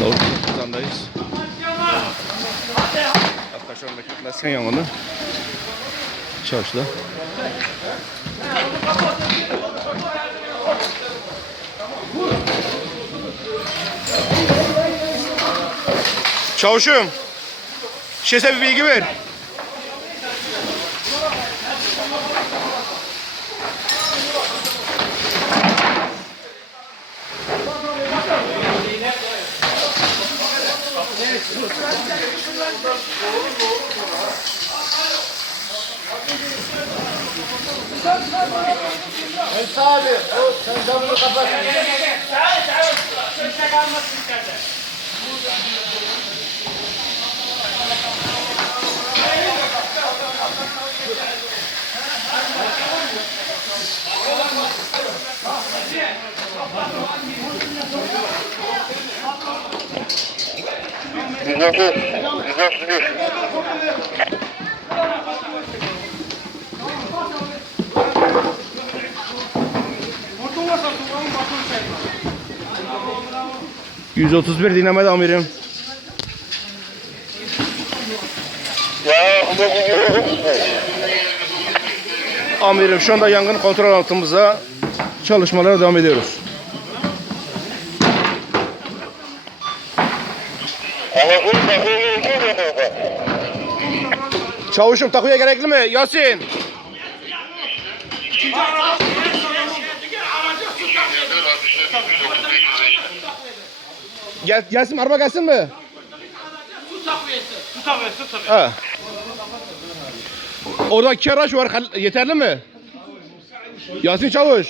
Doğru kazandayız. Arkadaşlar mekatlar sen yanını. Çalışla. Çavuşum. Şese bir bilgi ver. Neyse abi, sen camını kapat. Kimse kalmasın içeride. %31 dinlemedi amirim. Amirim şu anda yangın kontrol altımızda, çalışmalara devam ediyoruz. Çavuşum takuya gerekli mi? Yasin. Gelsin araba gelsin mi? Su takviyesi. Ha. Orada iki araç var, yeterli mi? Yasin Çavuş.